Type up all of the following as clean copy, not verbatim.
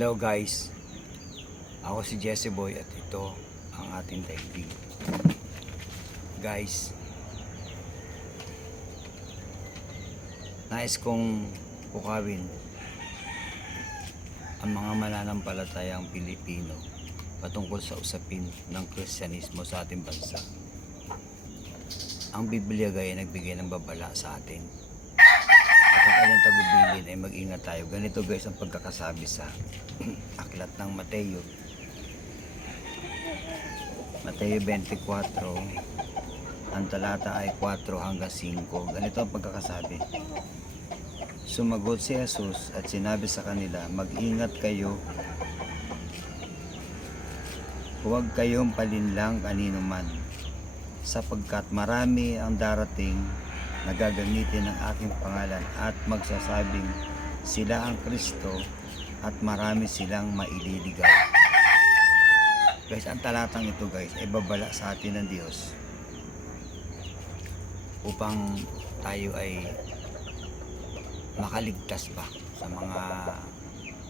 Hello guys, ako si Jesse Boy at ito ang ating daigdig. Guys, nais kong pukawin ang mga mananampalatayang Pilipino patungkol sa usapin ng Kristyanismo sa ating bansa. Ang Biblia gaya nagbigay ng babala sa atin. At ang kanyang tagubilin ay mag-ingat tayo. Ganito guys ang pagkakasabi sa aklat ng Mateo. Mateo 24, ang talata ay 4 hanggang 5. Ganito ang pagkakasabi. Sumagot si Jesus at sinabi sa kanila, mag-ingat kayo. Huwag kayong palinlang kanino man, sapagkat marami ang darating na gagamitin ng aking pangalan at magsasabing sila ang Kristo at marami silang maililigaw. Guys, ang talatang ito guys ay babala sa atin ng Diyos upang tayo ay makaligtas pa sa mga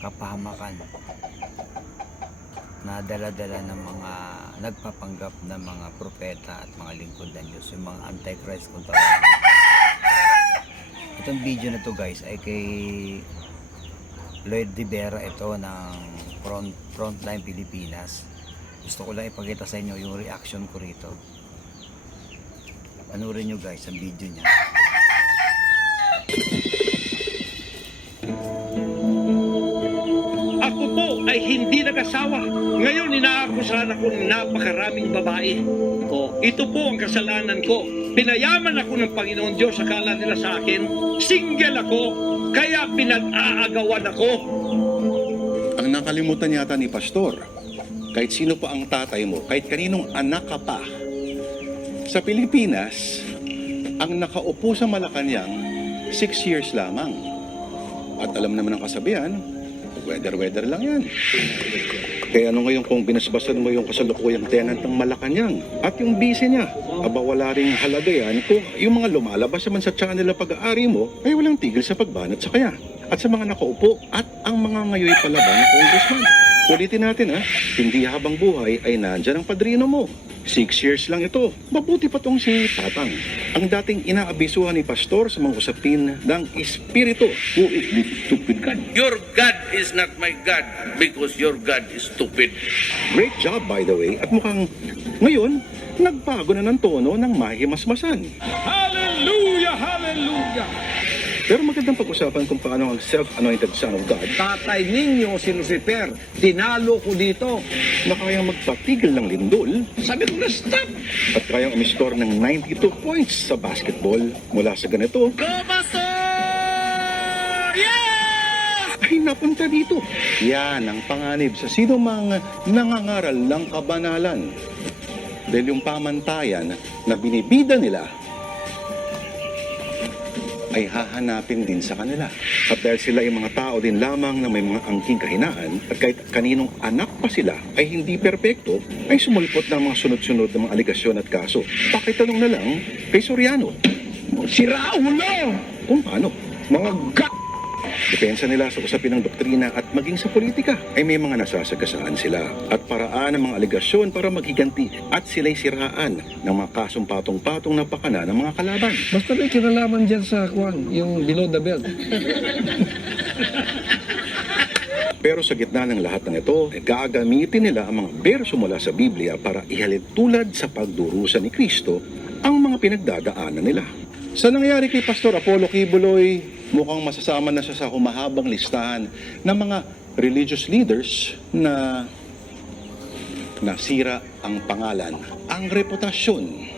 kapahamakan na dala-dala ng mga nagpapanggap na mga propeta at mga lingkod ng Diyos, yung mga antichrist kung tawagin. Itong video na to guys ay kay Lloyd Rivera, ito ng Frontline Pilipinas. Gusto ko lang ipakita sa inyo yung reaction ko rito. Panurin nyo guys ang video niya. Ako po ay hindi nag-asawa. Ngayon inaakusahan ako ng napakaraming babae. Ito po ang kasalanan ko. Pinayaman ako ng Panginoon Diyos. Akala nila sa akin, single ako, kaya pinag-aagawan ako. Ang nakalimutan yata ni Pastor, kahit sino pa ang tatay mo, kahit kaninong anak ka pa, sa Pilipinas, ang nakaupo sa Malacanang, 6 years lamang. At alam naman ang kasabihan, weather lang yan. Kaya ano ngayon kung binasbasan mo yung kasalukuyang tenant ng Malacanang at yung busy niya, aba wala ring halaga yan kung yung mga lumalabas naman sa channel na pag-aari mo ay walang tigil sa pagbanat sa kanya. At sa mga nakaupo at ang mga ngayoy palaban na congressman. Ulitin natin ha, hindi habang buhay ay nandyan ang padrino mo. 6 years lang ito. Mabuti pa tong si Tatang. Ang dating inaabisuhan ni Pastor sa mga usapin ng Espiritu. Who is this stupid God? Your God is not my God because your God is stupid. Great job by the way. At mukhang ngayon, nagbago na ng tono ng mahimasmasan. Hallelujah! Hallelujah! Pero magandang pag-usapan kung paano ang self-anointed Son of God Tatay ninyo, si Lucifer, tinalo ko dito. na kayang magpatigil ng lindol Sabi ko na stop! at kayang umiscore ng 92 points sa basketball mula sa ganito Go, Pastor! Yes! ay napunta dito. Yan ang panganib sa sino mang nangangaral ng kabanalan. Dahil yung pamantayan na binibida nila ay hahanapin din sa kanila. At dahil sila ay mga tao din lamang na may mga angking kahinaan at kahit kaninong anak pa sila ay hindi perpekto, ay sumulpot ng mga sunod-sunod na mga aligasyon at kaso. Pakitanong na lang kay Soriano. Si Raulo! Kung paano? Mga depensa nila sa usapin ng doktrina at maging sa politika ay may mga nasasagasaan sila at paraan ng mga aligasyon para maghiganti at sila'y siraan ng mga kasong patong-patong na pakana ng mga kalaban. Basta may kinalaman dyan sa kwan, yung below the belt. Pero sa gitna ng lahat ng ito, gagamitin nila ang mga berso mula sa Biblia para ihalin tulad sa pagdurusa ni Kristo ang mga pinagdadaanan nila. Sa nangyari kay Pastor Apollo Kibuloy, mukhang masasama na siya sa humahabang listahan ng mga religious leaders na nasira ang pangalan, ang reputasyon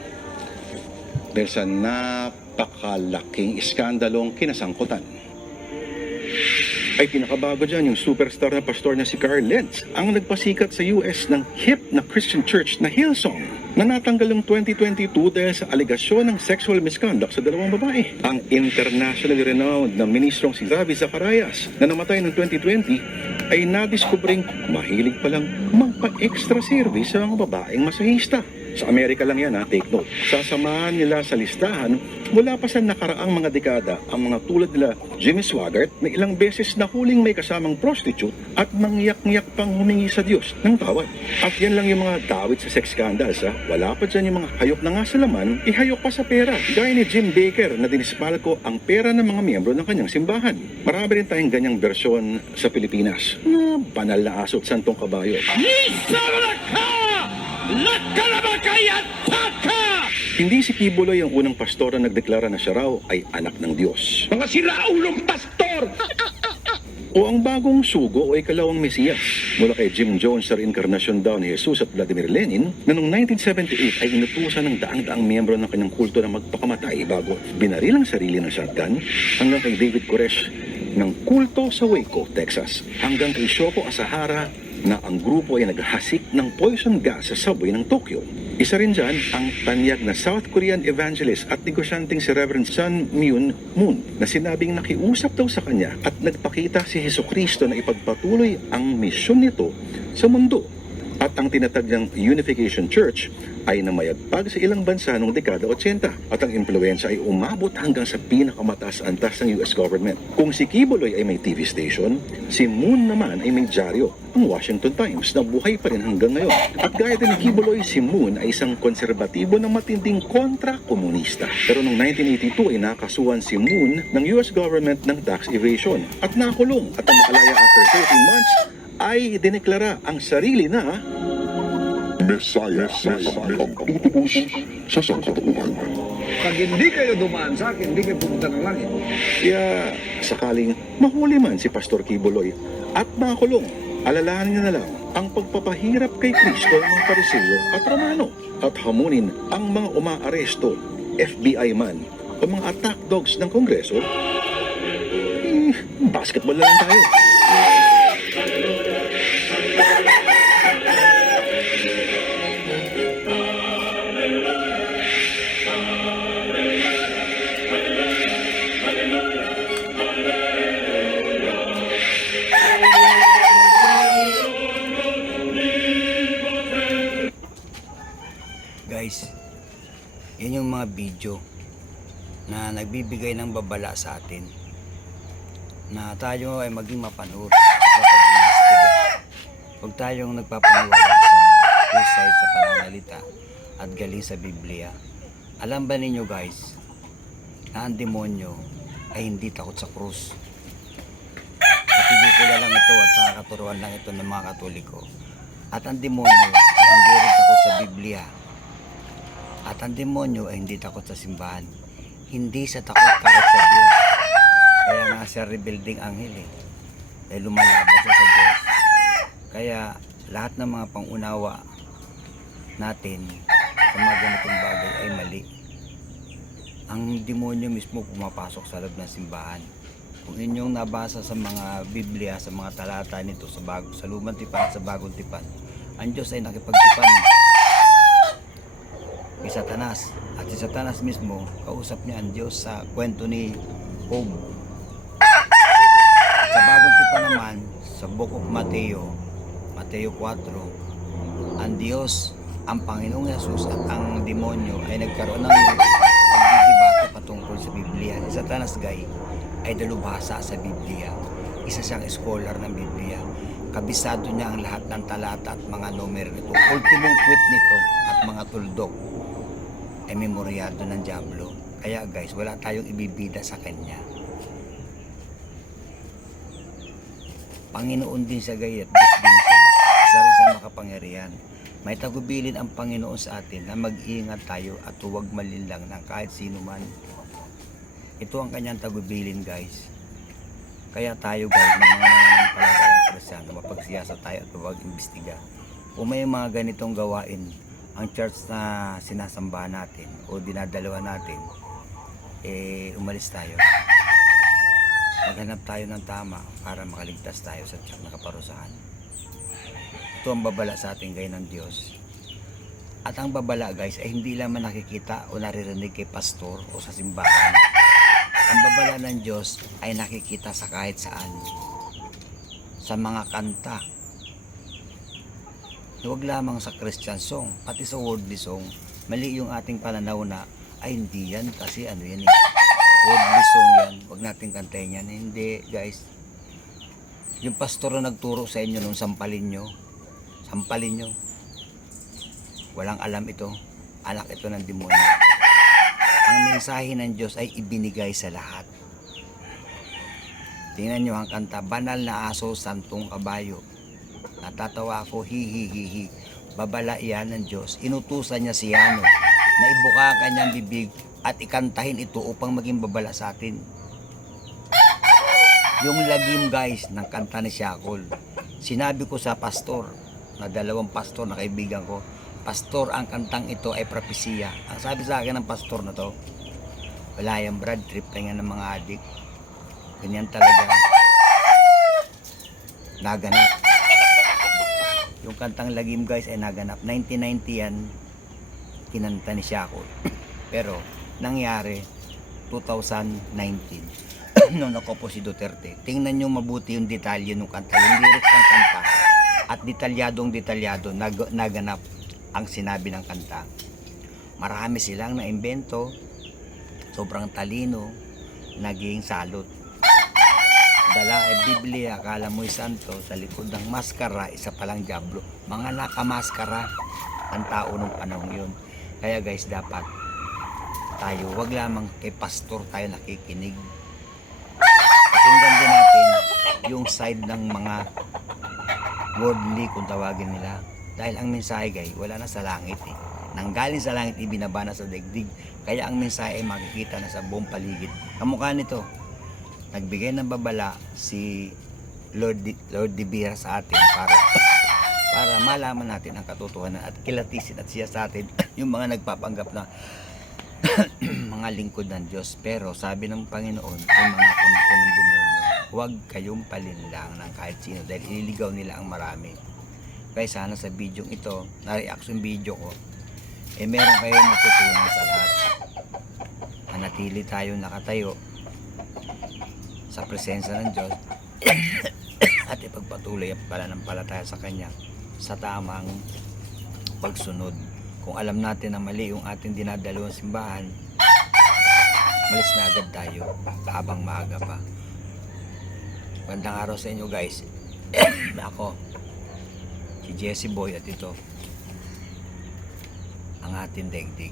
dahil sa napakalaking iskandalong kinasangkutan. Ay pinakabago dyan yung superstar na pastor na si Carl Lentz, ang nagpasikat sa US ng hip na Christian church na Hillsong na natanggal ng 2022 dahil sa aligasyon ng sexual misconduct sa dalawang babae. Ang internationally renowned na ministrong si Ravi Zacharias na namatay noong 2020 ay nadiskubring mahilig palang magpa-extra service sa mga babaeng masahista. Sa Amerika lang yan, take note. Sasamahan nila sa listahan mula pa sa nakaraang mga dekada ang mga tulad nila Jimmy Swaggart na ilang beses nahuling may kasamang prostitute at mangyak-ngyak pang humingi sa Diyos ng tawad. At yan lang yung mga dawit sa sex scandals. Wala pa dyan yung mga hayok na nga sa laman, ihayok pa sa pera. Gaya ni Jim Baker na dinispalko ang pera ng mga miyembro ng kanyang simbahan. Marami rin tayong ganyang bersyon sa Pilipinas na banal na aso at santong kabayo. Hindi si Kibuloy ang unang pastor na nagdeklara na siya raw ay anak ng Diyos. Mga siraulong pastor! O ang bagong sugo o ikalawang Mesiyas mula kay Jim Jones sa reinkarnasyon daw ni Jesus at Vladimir Lenin na noong 1978 ay inutusan ng daang-daang miyembro ng kanyang kulto na magpakamatay bago binaril ang sarili ng shotgun hanggang kay David Koresh ng kulto sa Waco, Texas hanggang kay Shoko Asahara na ang grupo ay naghasik ng poison gas sa subway ng Tokyo. Isa rin dyan ang tanyag na South Korean evangelist at negosyanteng si Reverend Sun Myung Moon na sinabing nakiusap daw sa kanya at nagpakita si Hesukristo na ipagpatuloy ang misyon nito sa mundo. At ang tinatag ng Unification Church ay namayagpag sa ilang bansa noong dekada 80 at ang impluensya ay umabot hanggang sa pinakamataas antas ng US government. Kung si Kibuloy ay may TV station, si Moon naman ay may dyaryo, ang Washington Times, na buhay pa rin hanggang ngayon. At gaya din ni Kibuloy, si Moon ay isang konserbatibo na matinding kontra-komunista. Pero noong 1982 ay nakasuhan si Moon ng US government ng tax evasion at nakulong at ang makalaya after 13 months ay dineklara ang sarili na Mesaya ang tutubos sa sangkatauhan. Pag hindi kayo dumaan sa akin, hindi kayo pumunta ng langit. kaya sakaling mahuli man si Pastor Kibuloy at makulong, alalahanin niya na lang ang pagpapahirap kay Kristo ng mga Pariseo at Romano at hamunin ang mga umaaresto, FBI man o mga attack dogs ng Kongreso. Basketball na lang tayo. Guys, yan yung mga video na nagbibigay ng babala sa atin na tayo ay maging mapanood sa pag-iistiga. Huwag tayong nagpapaniwala sa husay sa pananalita at galing sa Biblia. Alam ba ninyo guys na ang demonyo ay hindi takot sa krus? Pelikula lang ito at sa katuruan lang ito ng mga Katoliko. At ang demonyo ay hindi rin takot sa Biblia. At ang demonyo ay hindi takot sa simbahan. Hindi siya takot kahit sa Diyos. Kaya nga siya rebuilding anghel dahil lumalaban siya sa Diyos. Kaya lahat ng mga pangunawa natin sa mga ganitong bagay ay mali. Ang demonyo mismo pumapasok sa loob ng simbahan. Kung inyong nabasa sa mga Biblia, sa mga talata nito sa lumang tipan at sa bagong tipan, ang Diyos ay nakipagtipan kay Satanas. At si Satanas mismo, kausap niya ang Diyos sa kwento ni Job. Sa bagong tipan naman, sa Book of Mateo 4, ang Diyos, ang Panginoong Yesus at ang demonyo ay nagkaroon ng pagdidebate patungkol sa Biblia. Si Satanas guy ay dalubhasa sa Biblia. Isa siyang scholar ng Biblia. Kabisado niya ang lahat ng talata at mga numero nito. Ultimong quit nito at mga tuldok ay memoryado ng Diablo. Kaya guys, wala tayong ibibida sa kanya. Panginoon din sa gayat, Diyos din siya. Isa rin sa makapangyarihan. May tagubilin ang Panginoon sa atin na mag-iingat tayo at huwag malinlang ng kahit sino man. Ito ang kanyang tagubilin guys. Kaya tayo guys, ng mga nananampalatayang Kristiyan na mapagsiyasa tayo at huwag imbestiga. Kung may mga ganitong gawain, ang church na sinasamba natin o dinadalawa natin, umalis tayo. Maghanap tayo ng tama para makaligtas tayo sa tiyak na kaparusahan. Ito ang babala sa ating gay ng Diyos. At ang babala guys ay hindi lamang nakikita o naririnig kay pastor o sa simbahan. Ang babala ng Diyos ay nakikita sa kahit saan. Sa mga kanta, Huwag lamang sa Christian song, pati sa worldly song. Mali yung ating pananaw na, ay hindi yan kasi ano yan eh. Worldly song yan, huwag natin kantayin yan. Hindi guys. Yung pastor na nagturo sa inyo nung sampalin nyo. Walang alam ito. Anak ito ng demonyo. Ang mensahe ng Diyos ay ibinigay sa lahat. Tingnan nyo ang kanta, banal na aso, santong kabayo. Natatawa ako, hi. Babala yan ng Diyos. Inutusan niya si Yano na ibuka ang kanyang bibig at ikantahin ito upang maging babala sa atin. Yung lagim guys ng kanta ni Shackle, sinabi ko sa pastor, na 2 pastor na kaibigan ko, pastor, ang kantang ito ay propesiya. Ang sabi sa akin ng pastor na to, wala yan Brad, trip na yan ng mga adik. Ganyan talaga. Naganap. Yung kantang lagim guys ay naganap. 1990 yan, kinanta ni Shackle. Pero, nangyari, 2019. Nung nakopo si Duterte. Tingnan nyo mabuti yung detalye ng kanta. Yung lyrics ng kanta. At detalyadong naganap ang sinabi ng kanta. Marami silang naimbento. Sobrang talino. Naging salot. Dala ay Biblia, akala mo'y santo, sa likod ng maskara, isa palang diablo. Mga nakamaskara ang tao nung panahon yun. Kaya guys, dapat tayo, wag lamang kay pastor tayo nakikinig. Pakinggan din natin yung side ng mga worldly kung tawagin nila. Dahil ang mensahe guys, wala na sa langit eh. Nanggaling sa langit, ibinaba na sa daigdig. Kaya ang mensahe ay makikita na sa buong paligid. Kamukha nito, nagbigay ng babala si Lord Dibira sa atin para malaman natin ang katotohanan at kilatisin at siya sa atin yung mga nagpapanggap na mga lingkod ng Diyos. Pero sabi ng Panginoon ay mga kampo ng demonyo, huwag kayong palinlang ng kahit sino dahil ililigaw nila ang marami. Kaya sana sa video ito, na-reaction video ko, meron kayong natutunan sa lahat. Manatili tayong nakatayo sa presensya ng Diyos at ipagpatuloy ang pananampalataya sa Kanya sa tamang pagsunod. Kung alam natin na mali yung ating dinadalawang simbahan, malis na agad tayo habang maaga pa. Magandang araw sa inyo guys. Ako, si Jesse Boy at ito ang ating daigdig.